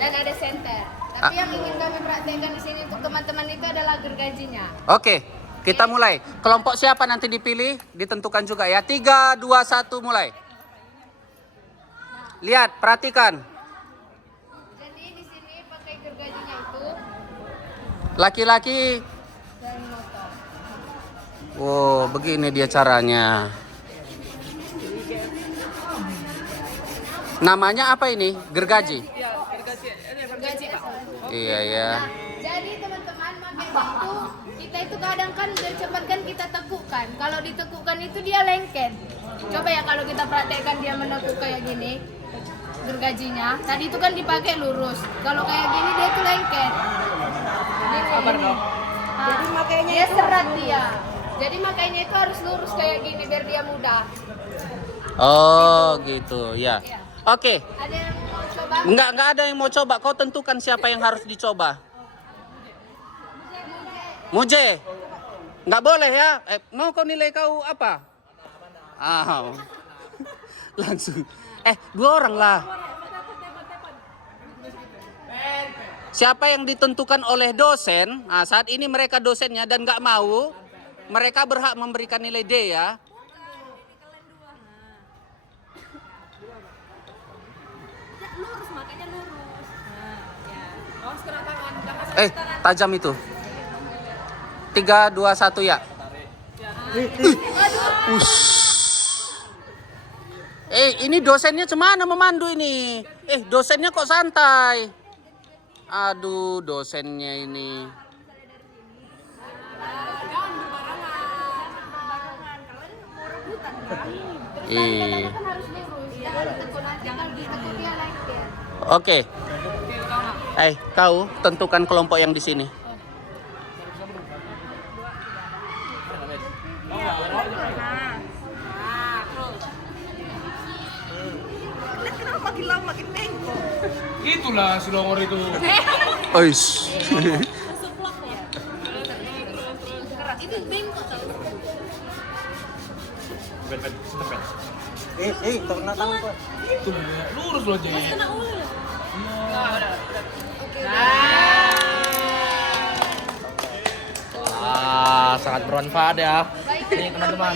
Dan ada senter. Tapi yang ingin kami praktekkan di sini untuk teman-teman itu adalah gergajinya. Oke, kita mulai. Kelompok siapa nanti dipilih, ditentukan juga ya. 3, 2, 1, mulai. Lihat, perhatikan. Jadi di sini pakai gergajinya itu Laki-laki. dan motor. Wow, begini dia caranya. Namanya apa ini? Gergaji? Gergaji SOS. Iya, ya. Nah, jadi teman-teman makanya itu kita itu kadang kan udah cepat kan kita tekukkan. Kalau ditekukkan itu dia lengket. Coba ya kalau kita praktekkan dia menekuk kayak gini gergajinya. Tadi itu kan dipakai lurus. Kalau kayak gini dia tuh lengket. Sabar dong. Jadi makanya dia serat dia. Jadi makanya itu harus lurus kayak gini biar dia mudah. Oh, gitu, ya. Iya. Oke. Ada yang mau coba? Enggak ada yang mau coba. Kau tentukan siapa yang harus dicoba. Muje. Enggak boleh ya. Mau kau nilai kau apa? Langsung. 2 orang lah. Siapa yang ditentukan oleh dosen? Nah, saat ini mereka dosennya dan nggak mau, mereka berhak memberikan nilai D ya. Lurus, makanya lurus. Tajam itu. 3, 2, 1 ya. Ya. Ush. Ini dosennya cemana memandu ini? Dosennya kok santai? Aduh, dosennya ini. Oke. Kau tentukan kelompok yang di sini. Kenapa makin lama makin bengkok? Itulah Selongor itu. Oish. Itu bengkok tau. Turun tangan kok. Itu lurus loh jadi. Sangat bermanfaat ya. Ini teman-teman.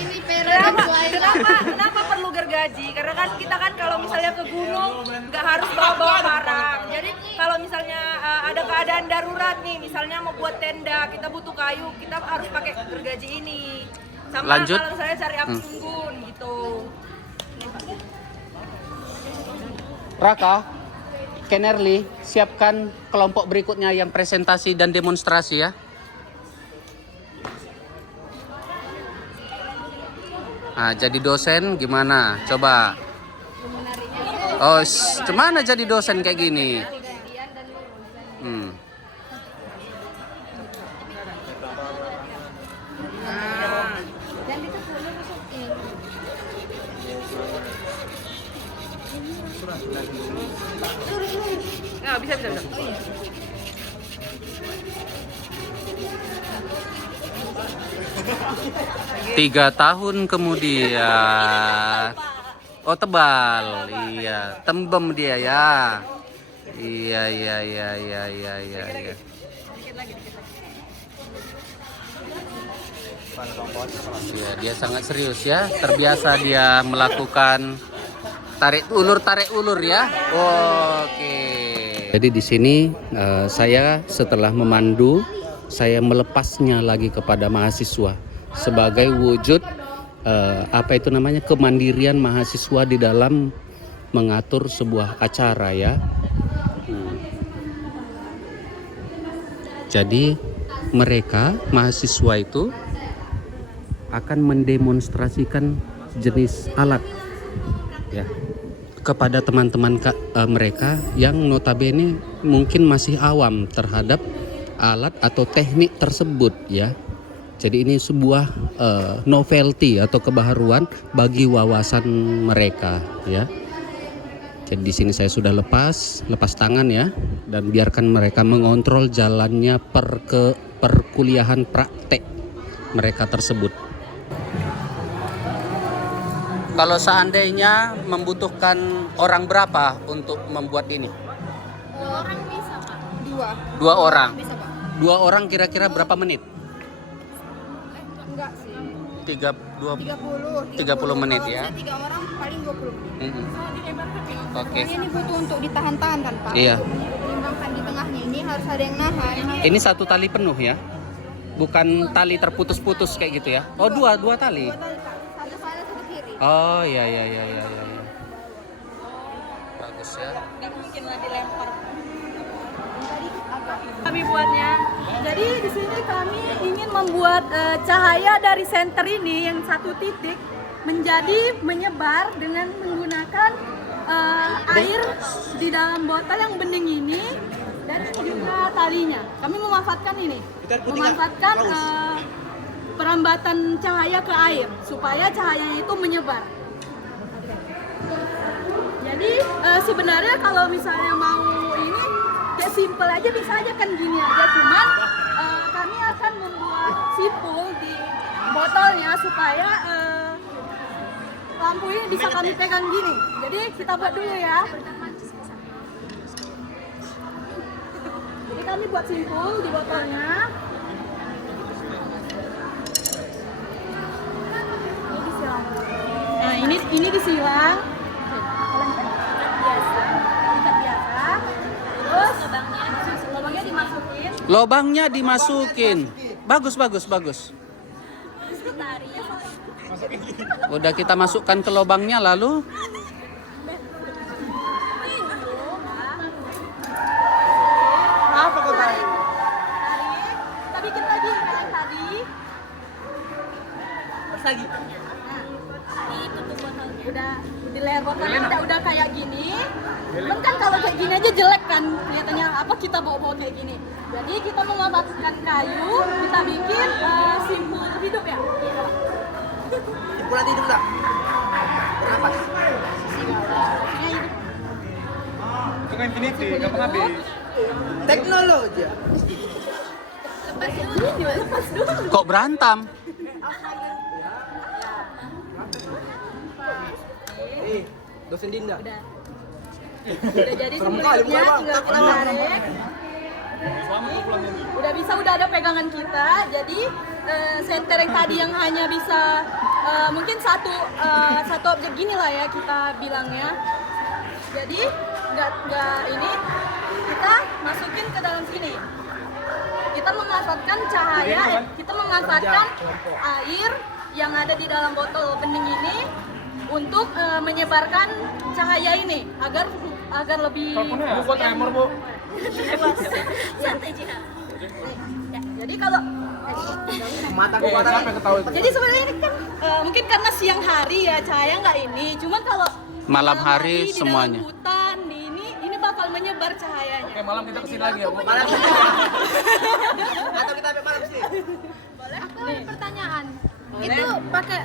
Kenapa perlu gergaji? Karena kan kita kan kalau misalnya ke gunung nggak harus bawa barang. Jadi kalau misalnya ada keadaan darurat nih, misalnya mau buat tenda, kita butuh kayu, kita harus pakai gergaji ini. Sama Lanjut. kalau misalnya cari api unggun gitu. Raka, Kenerli, siapkan kelompok berikutnya yang presentasi dan demonstrasi ya. Nah, jadi dosen gimana? Coba. Gimana jadi dosen kayak gini? Nah, bisa. 3 tahun kemudian. Oh, tebal. Iya, tembem dia ya. Iya. Iya, dia sangat serius ya. Terbiasa dia melakukan tarik ulur ya. Oke. Jadi di sini saya setelah memandu, saya melepasnya lagi kepada mahasiswa sebagai wujud kemandirian mahasiswa di dalam mengatur sebuah acara ya. Jadi mereka mahasiswa itu akan mendemonstrasikan jenis alat ya kepada teman-teman mereka yang notabene mungkin masih awam terhadap alat atau teknik tersebut ya. Jadi ini sebuah novelty atau kebaharuan bagi wawasan mereka ya. Jadi di sini saya sudah lepas tangan ya, dan biarkan mereka mengontrol jalannya perkuliahan praktek mereka tersebut. Kalau seandainya membutuhkan orang berapa untuk membuat ini? 2 orang bisa, Pak. 2 orang. Bisa, Pak. 2 orang kira-kira berapa menit? Enggak sih. 30 menit ya. 3 orang paling 20 menit. Oke. Ini butuh untuk ditahan-tahan kan, Pak? Iya. Menimbangkan di tengahnya ini harus ada yang nahan. Ini 1 tali penuh ya? Bukan tali terputus-putus kayak gitu ya? Oh, 2 tali. 2 tali, Pak. Satu sana, satu kiri. Oh, iya. Bagus ya. Kami buatnya. Jadi di sini kami ingin membuat cahaya dari senter ini yang 1 titik menjadi menyebar dengan menggunakan air di dalam botol yang bening ini dan juga talinya. Kami memanfaatkan ini, memanfaatkan perambatan cahaya ke air supaya cahaya itu menyebar. Jadi sebenarnya kalau misalnya mau ini kayak simple aja, bisa aja kan gini aja, cuman kami akan membuat simpul di botolnya supaya lampu ini bisa kami pegang gini. Jadi kita buat dulu ya. Jadi kami buat simpul di botolnya. Nah, ini disilang. Ikat biasa. Terus lubangnya dimasukin. Lobangnya dimasukin. Bagus. Udah kita masukkan ke lubangnya, lalu lagi. Ditutup botolnya. Udah di leher botolnya udah kayak gini. Cuman kan kalau kayak gini aja jelek kan kelihatannya, apa kita bawa-bawa kayak gini. Jadi kita memanfaatkan kayu, kita bikin simpul hidup ya. Simpulan hidup enggak? Kenapa? Itu kan infinity, gampang habis. Teknologi. Lepas dulu. Kok berantem? Dosen Dinda. Udah jadi Serem simpul kali, hidupnya, bukan, Bang. tinggal kita tarik. Udah ada pegangan kita. Jadi senter yang tadi yang hanya bisa mungkin satu objek gini lah ya kita bilangnya. Jadi nggak ini kita masukin ke dalam sini. Kita memanfaatkan cahaya, kita memanfaatkan air yang ada di dalam botol bening ini untuk menyebarkan cahaya ini agar lebih Buat tremor, Bu. santai Jiha. Jadi kalau Mata Siapa yang ketahui? jadi sebenarnya ini kan mungkin karena siang hari ya cahaya nggak ini, cuman kalau Malam hari di semuanya. dalam hutan ini bakal menyebar cahayanya. Oke, malam kita kesini lagi ya, Bu. malam. Atau kita sampai malam sih. Aku ada pertanyaan. Itu pakai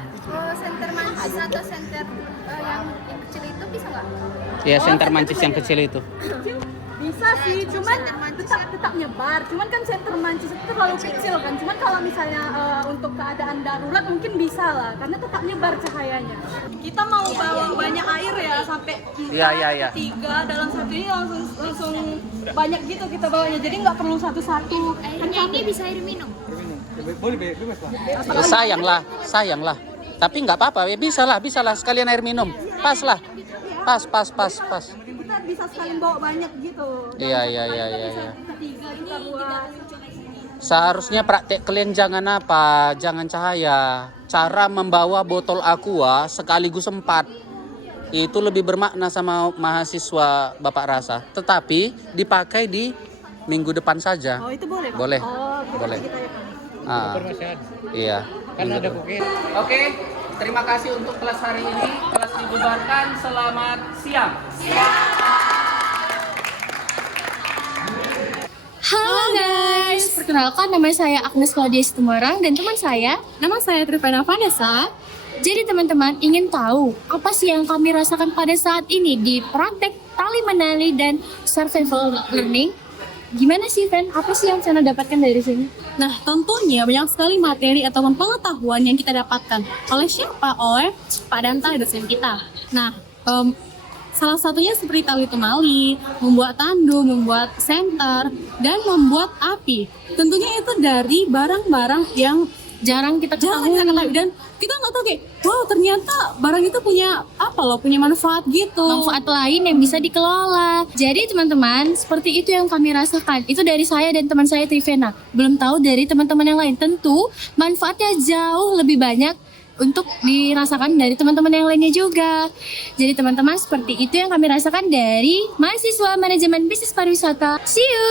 senter mancis atau senter yang kecil itu bisa nggak? Ya, senter mancis yang kecil itu. Bisa sih, cuman tetap nyebar. Cuman kan senter mancis itu terlalu kecil kan. Cuman kalau misalnya untuk keadaan darurat mungkin bisa lah, karena tetap nyebar cahayanya. Kita mau bawa banyak air ya, sampai 4, Iya. 3 dalam satu ini langsung banyak gitu kita bawanya. Jadi nggak perlu satu-satu. Airnya ini bisa air minum. Boleh, bebas lah. Sayang lah. Tapi nggak apa-apa, ya bisa lah sekalian air minum. Pas lah. Pas. Kita bisa sekalian bawa banyak gitu. Iya. Ketiga ini buat Seharusnya praktek kalian jangan cahaya. Cara membawa botol aqua sekaligus 4. Itu lebih bermakna sama mahasiswa Bapak rasa. Tetapi dipakai di minggu depan saja. Oh, itu boleh, Pak? Boleh. Oh, Boleh. Kita ya. Iya. Kan ada bukit. Oke, terima kasih untuk kelas hari ini. Kelas dibubarkan. Selamat siang. Halo guys, perkenalkan nama saya Agnes Claudia Situmorang dan teman saya, nama saya Trivana Vanessa. Jadi teman-teman ingin tahu apa sih yang kami rasakan pada saat ini di praktek tali menali dan survival learning? Gimana sih, Fen? Apa sih yang saya dapatkan dari sini? Nah, tentunya banyak sekali materi ataupun pengetahuan yang kita dapatkan. Oleh siapa? Oleh Pak Danta, dosen kita. Nah, salah satunya seperti tali temali, membuat tandu, membuat senter, dan membuat api. Tentunya itu dari barang-barang yang jarang kita ketahui dan kita nggak tahu kayak, wow ternyata barang itu punya manfaat gitu. Manfaat lain yang bisa dikelola. Jadi teman-teman, seperti itu yang kami rasakan. Itu dari saya dan teman saya Trivena. Belum tahu dari teman-teman yang lain. Tentu manfaatnya jauh lebih banyak untuk dirasakan dari teman-teman yang lainnya juga. Jadi teman-teman, seperti itu yang kami rasakan dari mahasiswa manajemen bisnis pariwisata. See you.